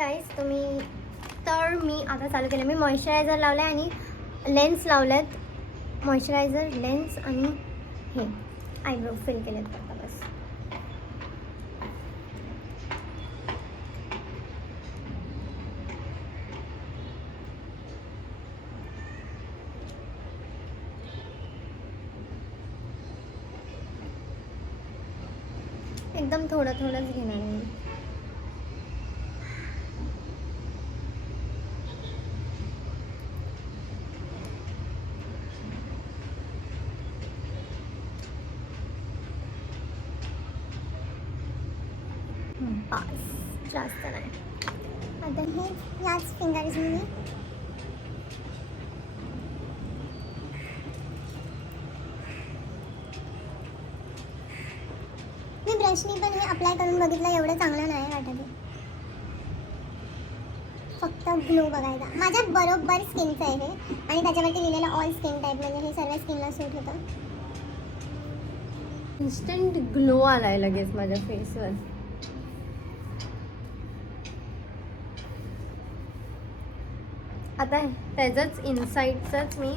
गाईस तर मी आता चालू केलं. मी मॉइश्चरायझर लावलं आहे आणि लेन्स लावलेत. मॉइश्चरायझर, लेन्स आणि हे आयब्रो फिल केलेत फक्त बस. एकदम थोडंच घेणार आहे. बस जास्त नाही. आता हे याच फिंगर्सनी मी ब्रशनी पण हे अप्लाय करून बघितलं. एवढं चांगलं नाही वाटत. फक्त ग्लो बघायचा. माझ्या बरोबर स्किनचं आहे हे आणि त्याच्यावरती लिहिलेलं ऑल स्किन टाईप, म्हणजे हे सर्व स्किनला सूट होतं. इन्स्टंट ग्लो आलाय लगेच माझ्या फेसवर. आता त्याचंच इनसाईडचाच मी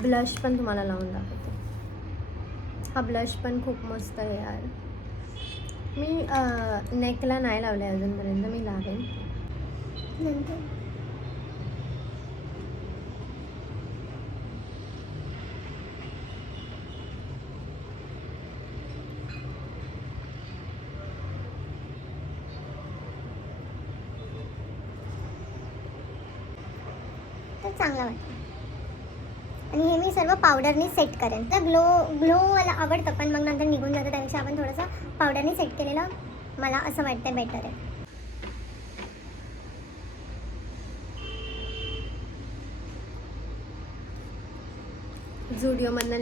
ब्लश पण तुम्हाला लावून दाखवते. हा ब्लश पण खूप मस्त आहे यार. मी नेकला नाही लावले अजूनपर्यंत, मी लावेन नंतर. तर चांगलं वाटतं. आणि हे मी सर्व पावडरनी सेट करेन. तर ग्लो मला आवडतं, पण मग नंतर निघून जातं. त्यापेक्षा आपण थोडंसं पावडरनी सेट केलेलं मला असं वाटतं बेटर आहे. झुडिओमधनं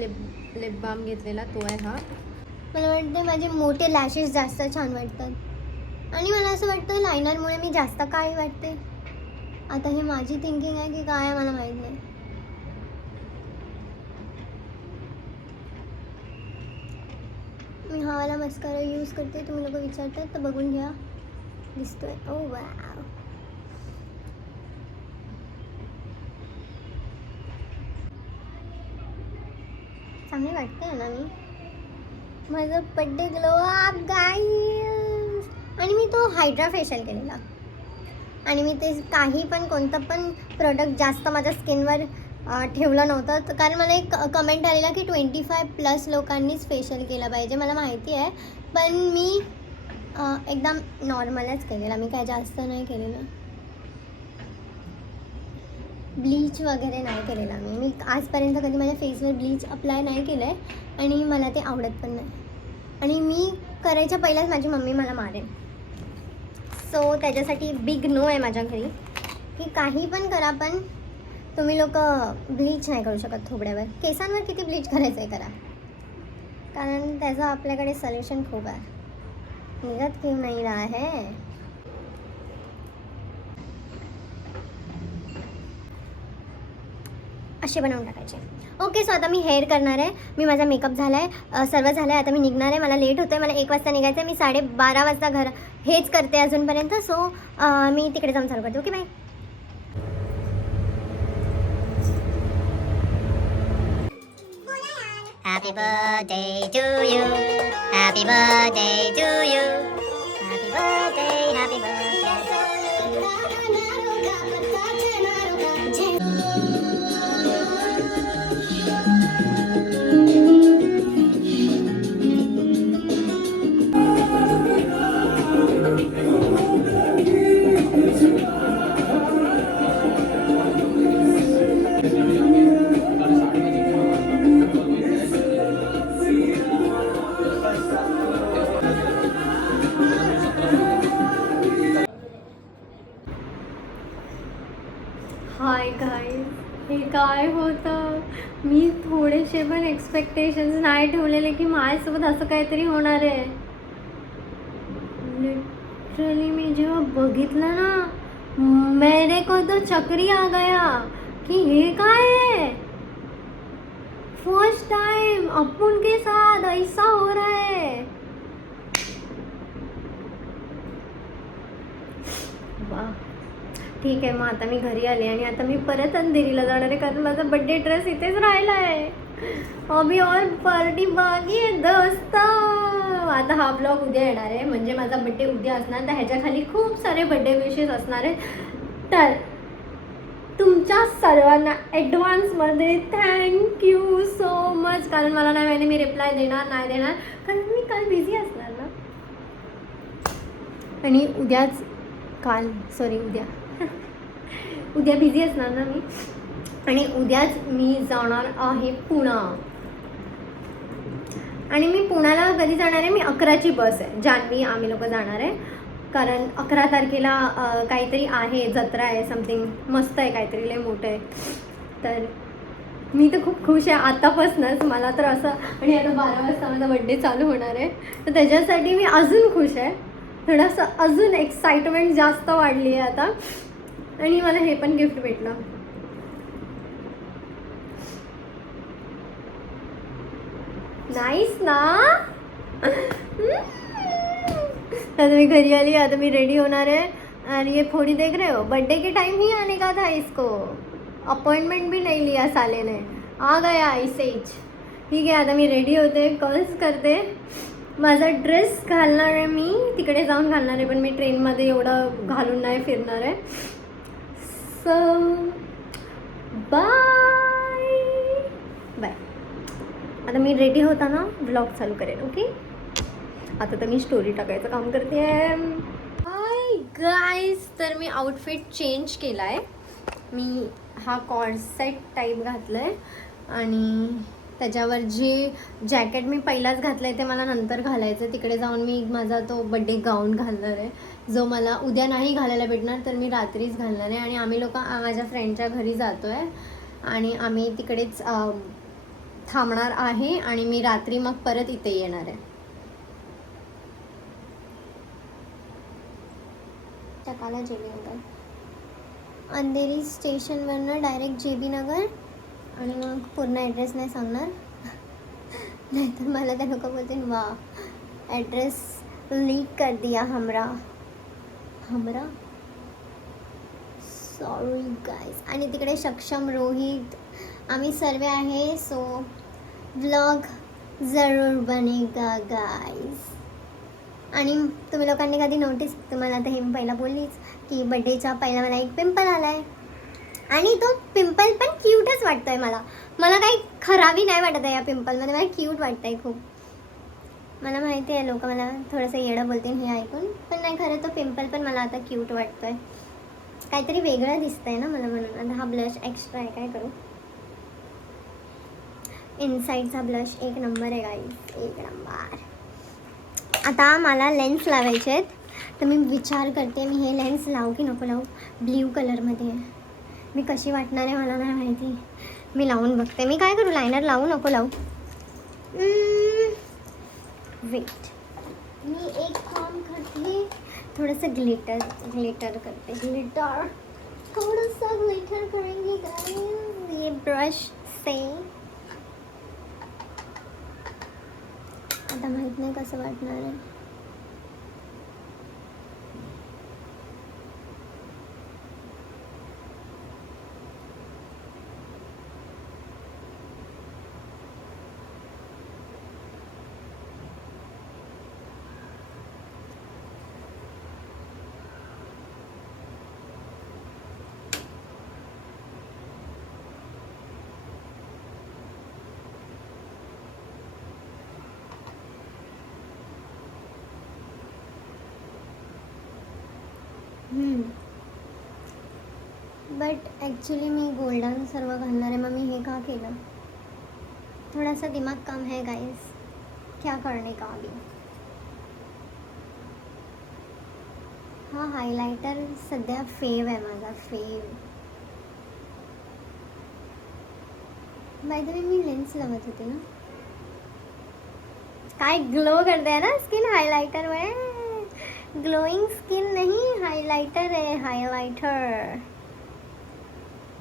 लिप बाम घेतलेला तो आहे हा. मला वाटतं माझे मोठे लॅशेस जास्त छान वाटतात आणि मला असं वाटतं लायनरमुळे मी जास्त काळी वाटते. आता हे माझी थिंकिंग आहे की काय, मला माहीत नाही. मी हा वाला मस्कारा यूज करते. तुम्ही लोक विचारतात तर बघून घ्या. दिसतोय. ओ वाव, चांगली वाटते ना मी. माझं बड्डे ग्लो अप गाईस. आणि मी तो हायड्रा फेशियल केलेला आणि मी ते काही पण कोणतं पण प्रोडक्ट जास्त माझ्या स्किनवर ठेवलं नव्हतं. कारण मला एक कमेंट आलेला की 25+ लोकांनीच फेशियल केलं पाहिजे. मला माहिती आहे, पण मी एकदम नॉर्मलच केलेला. मी काय जास्त नाही केलेलं. ब्लीच वगैरे नाही केलेला. मी आजपर्यंत कधी माझ्या फेसवर ब्लीच अप्लाय नाही केलं आहे आणि मला ते आवडत पण नाही. आणि मी करायच्या पहिल्याच माझी मम्मी मला मारेल. सो त्याच्यासाठी बिग नो आहे माझ्या घरी की काही पण करा, पण तुम्ही लोक ब्लीच नाही करू शकत थोबड्यावर. केसांवर किती ब्लीच करायचं आहे करा, कारण त्याचं आपल्याकडे सोल्युशन खूप आहे. निघत क्यों नाही रहा है. असे बनवून टाकायचे. ओके, सो आता मी हेअर करणार आहे. मी माझा मेकअप झाला आहे, सर्व झालं आहे. आता मी निघणार आहे. मला लेट होतं आहे. मला 1 वाजता निघायचं आहे. मी 12:30 वाजता घर हेच करते अजूनपर्यंत. सो मी तिकडे जाऊन चालू करते. Okay, bye. Happy birthday to you. Happy birthday to you. Happy birthday, happy birthday. Hi guys, हे काय होतं. मी थोडेसे पण एक्सपेक्टेशन्स नाही ठेवलेले की माझ्यासोबत असं काहीतरी होणार आहे. लिटरली मी जेव्हा बघितलं ना, मेरे को तो चक्री आ गया कि ये काय है. फर्स्ट टाइम अपुन के साथ ऐसा हो रहा है. वाह, ठीक आहे, मग आता मी घरी आले आणि आता मी परत अंधेरीला जाणार आहे, कारण माझा बड्डे ड्रेस इथेच राहिला आहे. अभी और पार्टी बाकी आहे दोस्त. आता हा ब्लॉग उद्या येणार आहे, म्हणजे माझा बड्डे उद्या असणार, तर ह्याच्या खाली खूप सारे बड्डे विशेस असणार आहेत. तर तुमच्या सर्वांना ॲडव्हान्समध्ये थँक्यू सो मच, कारण मला नाही माहिती मी रिप्लाय देणार नाही देणार, कारण मी काल बिझी असणार ना. आणि उद्या उद्या बिझी असणार ना मी, आणि उद्याच मी जाणार आहे पुणा. आणि मी पुण्याला कधी जाणार आहे, मी 11ची बस आहे, जान्हवी आम्ही लोक जाणार आहे, कारण 11 तारखेला काहीतरी आहे, जत्रा आहे, समथिंग मस्त आहे, काहीतरी लय मोठं आहे. तर मी तर खूप खुश आहे आतापासूनच, मला तर असं. आणि आता 12 वाजता माझा बड्डे चालू होणार आहे, तर त्याच्यासाठी मी अजून खुश आहे, थोडंसं अजून एक्साइटमेंट जास्त वाढली आहे आता. आणि मला हे पण गिफ्ट भेटलं. नाईस ना. आता मी घरी आली, आता मी रेडी होणार आहे. और ये फोड़ी देख रहे हो, बर्थडे के टाइम ही आने का था इसको, अपॉइंटमेंट भी नहीं लिया साले ने, आ गया ऐसेच. ठीक आहे, आता मी रेडी होते, कॉल्स करते. माझा ड्रेस घालणार आहे, मी तिकडे जाऊन घालणार आहे, पण मी ट्रेनमध्ये एवढं घालून नाही फिरणार आहे. So bye bye. आता मी रेडी होताना व्लॉग चालू करेन. ओके, आता तर मी स्टोरी टाकायचं काम करते आहे. हाय गाईज, तर मी आउटफिट चेंज केला आहे. मी हा कॉर्सेट टाईप घातला आहे आणि त्याच्यावर जे जॅकेट मी पहिलाच घातलं आहे ते मला नंतर घालायचं आहे. तिकडे जाऊन मी माझा तो बड्डे गाऊन घालणार आहे, जो मला उद्या नाही घालायला भेटणार, तर मी रात्रीच घालणार आहे. आणि आम्ही लोक माझ्या फ्रेंडच्या घरी जातो आहे आणि आम्ही तिकडेच थांबणार आहे आणि मी रात्री मग परत इथे येणार आहे. चकाला JB नगर, अंधेरी स्टेशनवरनं डायरेक्ट JB नगर, आणि मग पूर्ण ॲड्रेस नाही सांगणार, नाहीतर मला त्या लोक बोलतील वा ॲड्रेस लीक कर दिया हमरा. Sorry guys. आणि तिकडे सक्षम, रोहित, आम्ही सर्व आहे. सो व्लॉग जरूर बनेगा गाईज. आणि तुम्ही लोकांनी कधी नोटीस, तुम्हाला आता हे मी पहिला बोललीच की बड्डेच्या पहिला मला एक पिंपल आला आहे, आणि तो पिंपल पण क्यूटच वाटतो आहे. मला काही खराबी नाही वाटत आहे या पिंपलमध्ये, मला क्यूट वाटतं आहे खूप. मला माहिती आहे लोक मला थोडंसं येडं बोलतील हे ऐकून, पण नाही, खरं तो पिंपल पण मला आता क्यूट वाटतो आहे. काहीतरी वेगळं दिसतं आहे ना मला, म्हणून. आता हा ब्लश एक्स्ट्रा आहे, काय करू. इनसाईडचा ब्लश एक नंबर आहे गाईज, एक नंबर. आता मला लेन्स लावायचे आहेत, तर मी विचार करते मी हे लेन्स लावू की नको लावू. ब्ल्यू कलरमध्ये आहे, मी कशी वाटणार आहे मला नाही माहिती. मी लावून बघते. मी काय करू, लायनर लावू नको लावू. वेट, मी एक काम करते, थोडंसं ग्लिटर करते. थोडंसं ग्लिटर करेंगे गाइस ये ब्रश से. आता माहीत नाही कसं वाटणार आहे. बट ॲक्च्युली मी गोल्डन सर्व घालणार आहे, मग मी हे का केलं. थोडासा दिमाग काम है गाइस, क्या करने का अभी. हा हायलायटर सध्या फेव आहे माझा, फेव. बाय द वे मी लेन्स लावत होते ना. काय ग्लो करते आहे ना स्किन हायलायटर में. ग्लोइंग स्किन नहीं, हायलायटर आहे, हायलायटर.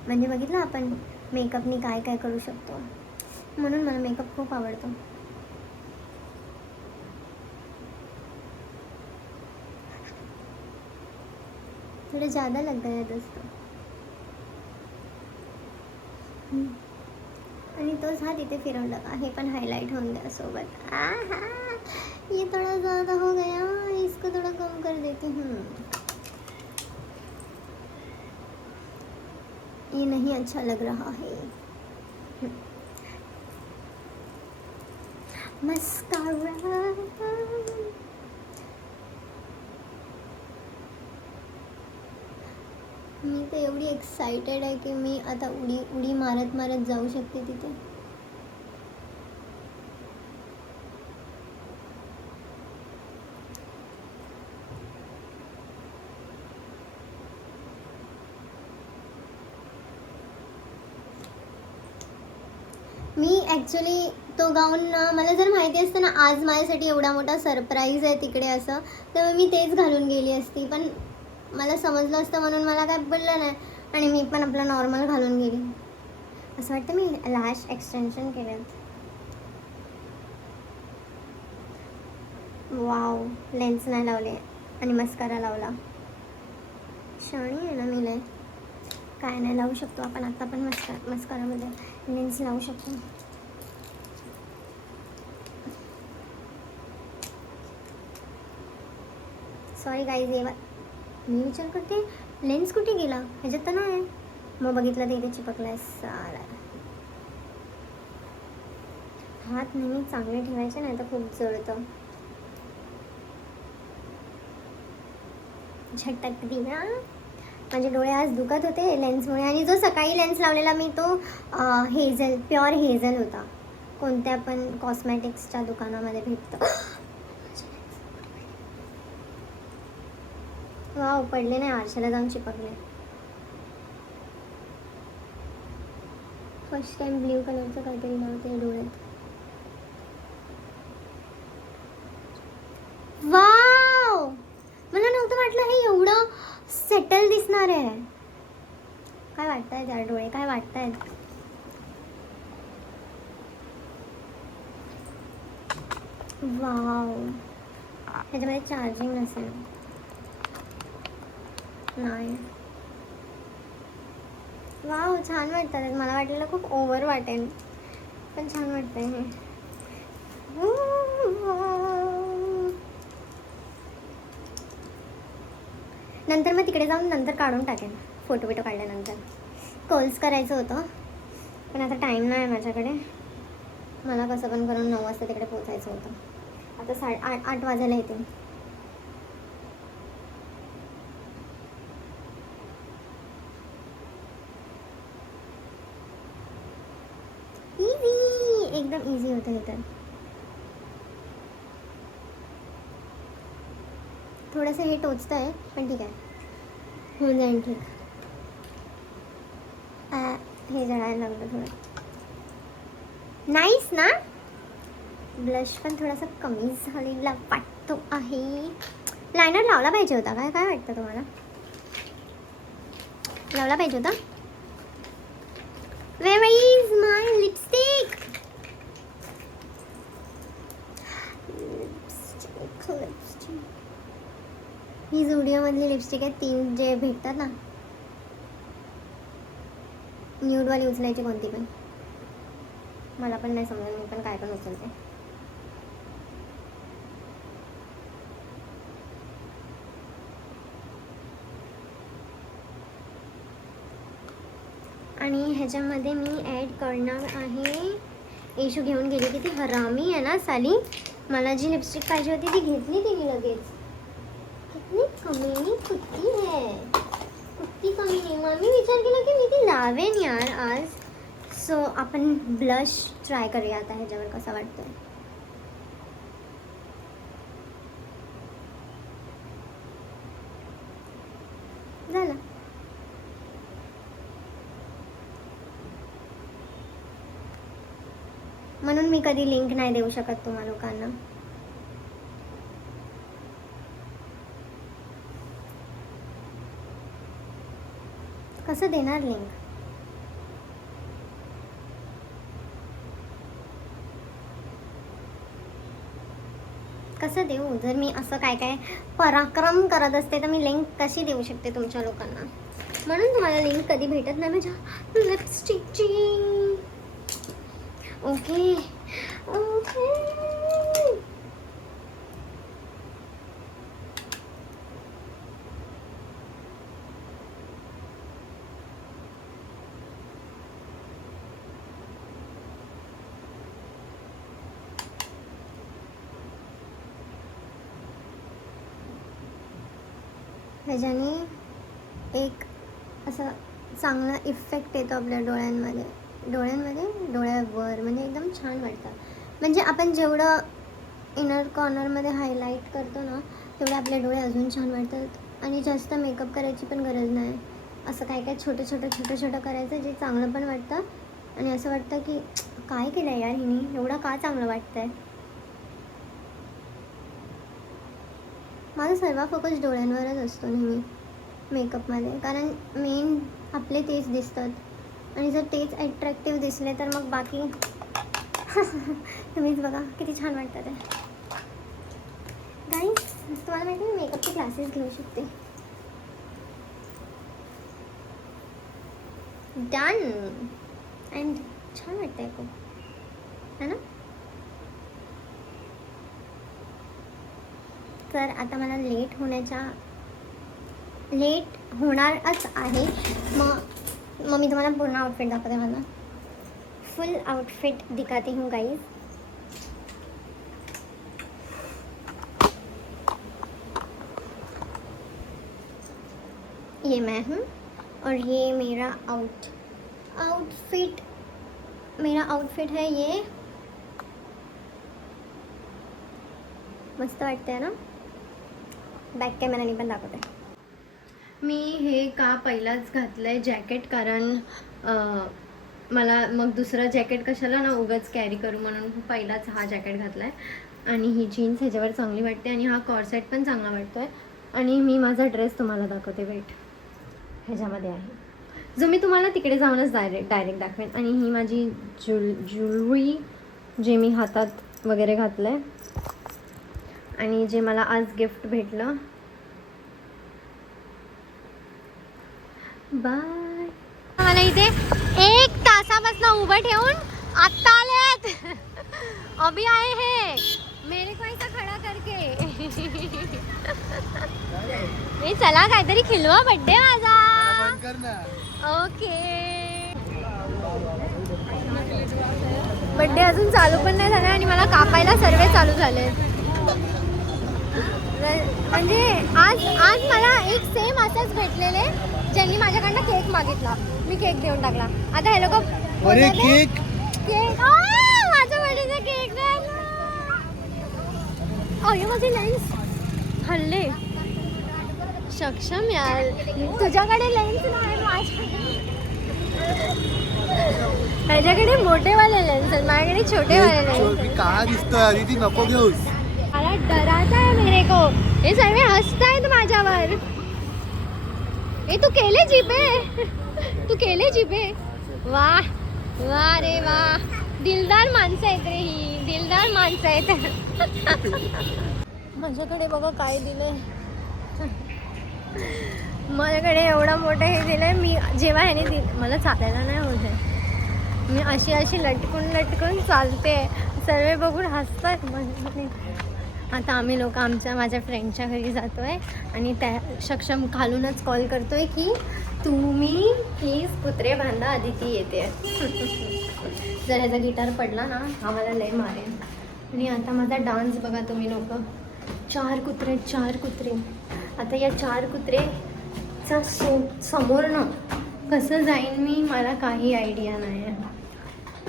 म्हणजे बघितलं आपण मेकअपनी काय काय करू शकतो, म्हणून मला मेकअप खूप आवडतो. थोड़ा ज़्यादा लग गया है दोस्तों. आणि तोच हात इथे फिरवला का, हे पण हायलाइट होऊन गया सोबत. आहा, ये थोड़ा ज़्यादा हो गया, इसको थोड़ा कम कर देती हूँ. ये नहीं अच्छा लग रहा है. मस्कारा. मी तर एवढी एक्साइटेड आहे की मी आता उडी मारत मारत जाऊ शकते तिथे. मी ॲक्च्युली तो गाऊन ना, मला जर माहिती असतं ना आज माझ्यासाठी एवढा मोठा सरप्राईज आहे तिकडे असं, तर मी तेच घालून गेली असती. पण मला समजलं असतं म्हणून मला काय बोललं नाही आणि मी पण आपलं नॉर्मल घालून गेली. असं वाटतं मी लॅश एक्सटेन्शन केलेत. वाव, लेन्स नाही लावले आणि मस्कारा लावला. शाणी आहे ना मी लय. काय नाही लावू शकतो आपण आता पण मस्कारामध्ये लेन्स लावू शकतो. सॉरी गाईज, मी विचार करते लेन्स कुठे गेला, ह्याच्यात तर नाही. मग बघितलं तर इथे चिपकलाय सारा. हात नेहमी चांगले ठेवायचे नाही तर खूप जळतं. झटक दिवा. माझे डोळे आज दुखत होते लेन्समुळे. आणि जो सकाळी लेन्स लावलेला मी तो हेझल, प्युअर हेझल होता. कोणत्या पण कॉस्मॅटिक्सच्या दुकानामध्ये भेटतं. वाव, पडले नाही, आरशाला जाऊन चिपकले. फर्स्ट टाइम ब्ल्यू कलरचं काहीतरी लावते डोळ्यात. वाव, मला नव्हतं वाटलं हे एवढं सेटल दिसणार आहे. काय वाटतंय त्याला डोळे, काय वाटतायत. वाव, ह्याच्यामध्ये चार्जिंग नसेल. नाही. वाव, छान वाटतात. मला वाटलेलं खूप ओव्हर वाटेल पण छान वाटतंय हे. नंतर मग तिकडे जाऊन नंतर काढून टाकेन फोटो बिटो काढल्यानंतर. कॉल्स करायचं होतं पण आता टाईम नाही आहे माझ्याकडे. मला कसं पण करून 9 वाजता तिकडे पोचायचं होतं. आता 8 वाजायला येते. इझी, एकदम इझी होतं हे तर. थोडंसं हे टोचतं आहे पण ठीक आहे, होऊन जाईल ठीक. हे जळायला लागलं थोडं. नाईस ना. ब्लश पण थोडासा कमी झालेला वाटतो आहे. लायनर लावला पाहिजे होता. काय काय वाटतं तुम्हाला, लावला पाहिजे होता. Where is my lipstick? Lipstick. ही झुडिओमधली लिपस्टिक आहे. 3 जे भेटतात ना, न्यूडवाली उचलायची कोणती पण. मला पण नाही समजत, मी पण काय पण उचलते. आणि ह्याच्यामध्ये मी ॲड करणार आहे. इशू घेऊन गेली की ती हरामी आहे ना साली. मला जी लिपस्टिक पाहिजे होती ती घेतली तिने लगेच. कितनी कमी कुत्ती है, कुत्ती कमी नाही. मग मी विचार केला की मी ती लावेन यार आज. सो आपण ब्लश ट्राय करूया आता ह्याच्यावर कसा वाटतोय. झालं. म्हणून मी कधी लिंक नाही देऊ शकत तुम्हा लोकांना. कसं देणार लिंक. कसं देऊ? जर मी असं काय काय पराक्रम करत असते तर मी लिंक कशी देऊ शकते तुमच्या लोकांना? म्हणून तुम्हाला लिंक कधी भेटत नाही माझ्या लिपस्टिकची. Okay okay. ह्याच्याने एक असा चांगला इफेक्ट येतो आपल्या डोळ्यांवर, म्हणजे एकदम छान वाटतं. म्हणजे आपण जेवढं इनर कॉर्नरमध्ये हायलाईट करतो ना तेवढे आपले डोळे अजून छान वाटतात. आणि जास्त मेकअप करायची पण गरज नाही. असं काय काय छोटं छोटं करायचं जे चांगलं पण वाटतं. आणि असं वाटतं की काय केलं यार हिने, एवढा का चांगलं वाटतंय. माझा सर्व फोकस डोळ्यांवरच असतो नेहमी मेकअपमध्ये, कारण मेन आपले तेच दिसतात. आणि जर तेच अट्रॅक्टिव्ह दिसले तर मग बाकी तुम्हीच बघा किती छान वाटतं ते. गाईस तुम्हाला माहिती आहे मेकअपचे क्लासेस घेऊ शकते. डन. अँड छान वाटतंय खूप, है ना? तर आता मला लेट होणारच आहे. मग मी तुम्हाला पूर्ण आउटफिट दाखवते. मला फुल आउटफिट दिखाती हूँ गाइस. ये मैं हूँ और ये मेरा आउटफिट है. ये मस्त वाटतंय ना? बॅक कॅमेराने पण दाखवते. मी हे का पहिलाच घातलंय जॅकेट, कारण मला मग दुसरं जॅकेट कशाला ना उगाच कॅरी करू, म्हणून पहिलाच हा जॅकेट घातलाय. आणि ही जीन्स ह्याच्यावर चांगली वाटते आणि हा कॉर्सेट पण चांगला वाटतोय. आणि मी माझा ड्रेस तुम्हाला दाखवते. वेट, ह्याच्यामध्ये आहे जो मी तुम्हाला तिकडे जाऊनच डायरेक्ट दाखवेन. आणि ही माझी ज्वेलरी जे मी हातात वगैरे घातलंय आणि जे मला आज गिफ्ट भेटलं. बाय. मला इथे 1 तासापासून उभं ठेवून आत्ता आलेत. अभी आए हैं मेरे को ऐसा खड़ा करके. मी चला काहीतरी खिलवा बर्थडे माझा. ओके. बर्थडे अजून चालू पण नाही झाला आणि मला कापायला सर्व चालू झाले. म्हणजे आज मला एक सेम असंच भेटलेले ज्यांनी माझ्याकडनं केक मागितला. मी केक देऊन टाकला. आता हे लोक केक माझ्या बर्थडेचा केक नाही. माझे लेन्स हल्ले. सक्षम यार, तुझ्याकडे लेन्स नाही, माझ्याकडे मोठेवाले लेन्स आहेत, माझ्याकडे छोटेवाले लेन्स. काय दिसतोय आधी ती नको घेऊस. मला डराता है मेरे को. हे सर्व हसतायत माझ्यावर. ए तू केले जिबे. वाह वाह रे वाह. दिलदार माणसं आहेत रे ही, दिलदार माणसं आहेत. माझ्याकडे बघा काय दिलंय. माझ्याकडे एवढं मोठं हे दिलंय. मी जेव्हा ह्याने मला चालायला नाही होत आहे, मी अशी लटकून चालते. सर्व बघून हसतात माझ्याकडे. आता आम्ही लोक माझ्या फ्रेंडच्या घरी जातो आहे आणि त्या सक्षम खालूनच कॉल करतो आहे की तुम्ही प्लीज कुत्रे बांधा, आदिती येते. जर ह्याचा गिटार पडला ना हा मला लय मारेन. आणि आता माझा डान्स बघा तुम्ही लोक. 4 कुत्रे. आता या 4 कुत्रेचा समोरनं कसं जाईन मी, मला काही आयडिया नाही आहे.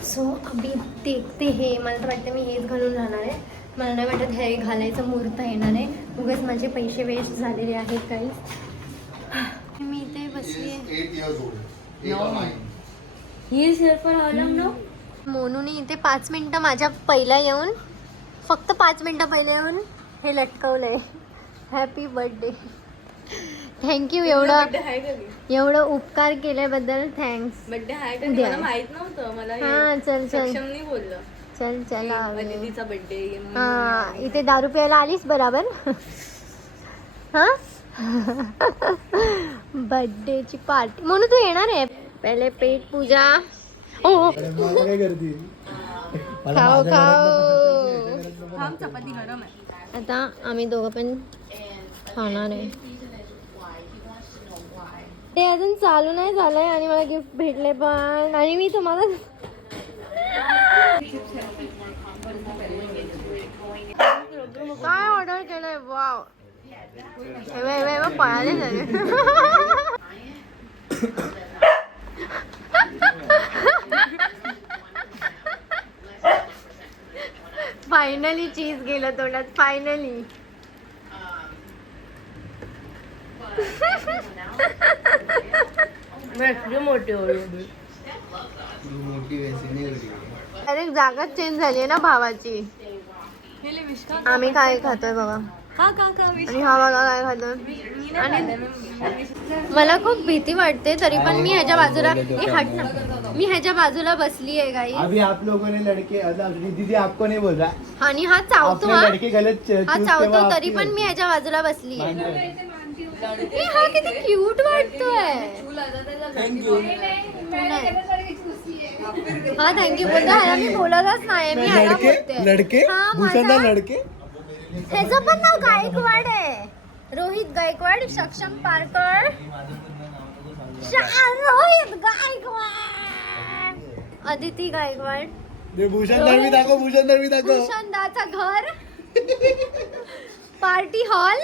सो अभी देखते. हे मला तर वाटतं मी हेच घालून राहणार आहे. मला नाही वाटत हे घालायचं मुहूर्त येणार आहे. उगाच माझे पैसे वेस्ट झालेले आहेत काही. मी इथे बसली आहे. मोनूने इथे 5 मिनटं माझ्या फक्त 5 मिनटं पहिले येऊन हे लटकवलंय. Happy birthday. थँक्यू. एवढं उपकार केल्याबद्दल थँक्स. बर्थडे आहे का मला माहित नव्हतं. मला हां चल सक्षमनी बोललं. चल चला अदितीचा बर्थडे हा इथे दारू प्यायला आलीस बराबर हा बर्थडेची पार्टी म्हणून तू येणार आहे पहिले पेट पूजा ओ काय करते खाओ खाओ चपाती गरम आहे. आता आम्ही दोघं पण खाणार आहे ते अजून चालू नाही झालंय आणि मला गिफ्ट भेटले पण आणि मी तुम्हाला काय ऑर्डर केलंय वाव पळाले सगळे फायनली चीज गेलं तोंडात फायनली मोठी डायरेक्ट जागाच चेंज झाली ना भावाची आम्ही काय खातोय बघा आणि हा बघा काय खातोय आणि मला खूप भीती वाटते तरी पण मी ह्याच्या बाजूला हट ना मी ह्याच्या बाजूला बसली आहे गाई अभी आप लोगों ने लड़के दीदी आपको नहीं बोल रहा आणि हा चावतो आपने हा लड़के गलत हा choose चावतो किया, तरी आपकी पण मी ह्याच्या बाजूला बसली आहे गलती. हा किती क्यूट वाटतोय हा थँक्यू बोलतो ह्याला मी बोलतच नाही मी ह्याला बोलते लड़के हा, भूषणदा माझा- लड़के ह्याचं पण नाव गायकवाड आहे रोहित गायकवाड सक्षम पारकर रोहित गायकवाड अदिती गायकवाड भूषणदा भी दाखव भूषणदा भी दाखव भूषणदाचं घर पार्टी हॉल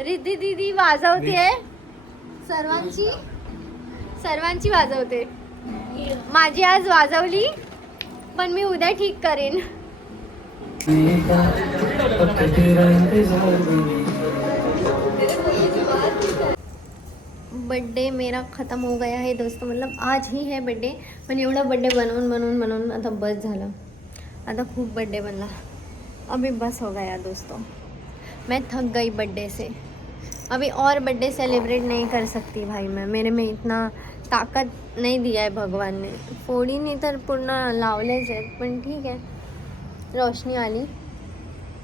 रिद्धी दीदी वाजवते सर्वांची वाजवते माझी आज वाजवली पण मी उद्या ठीक करेन बर्थडे मेरा ख़त्म हो गया है दोस्तों मतलब आज ही है बर्थडे पण एवढा बर्थडे बनवून आता बस झालं आता खूप बर्थडे बनला अभी बस हो गया दोस्तों मैं थक गई बर्थडे से अभी और बर्थडे सेलिब्रेट नहीं कर सकती भाई मैं मेरे में इतना ताकद नहीं दिया है भगवान ने फोडीने तर पूर्ण लावलेच आहेत पण ठीक आहे रोशनी आली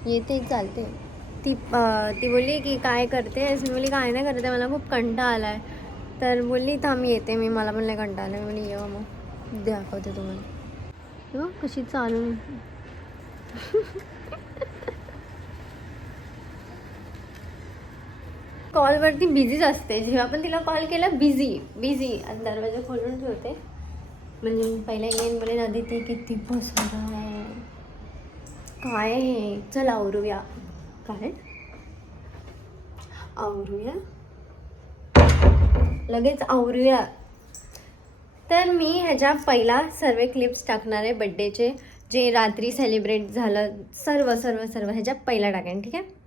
येते चालते ती बोलली की काय करते मी बोलली काय नाही करते मला खूप कंटाळा आला आहे तर बोलली थांब येते मी मला पण लय कंटाळा आला बोलली ये मग दाखवते तुम्हाला हो कशी चालू कॉलवरती बिझीच असते जेव्हा पण तिला कॉल केला बिझी आणि दरवाजा खोलून ठेवते म्हणजे पहिला येईन बोले अदिती किती बसवला आहे काय हे चल आवरूया काय आवरूया लगेच आवरूया तर मी ह्याच्या पहिला सर्व क्लिप्स टाकणार आहे बड्डेचे जे रात्री सेलिब्रेट झालं सर्व ह्याच्या पहिला टाकेन ठीक आहे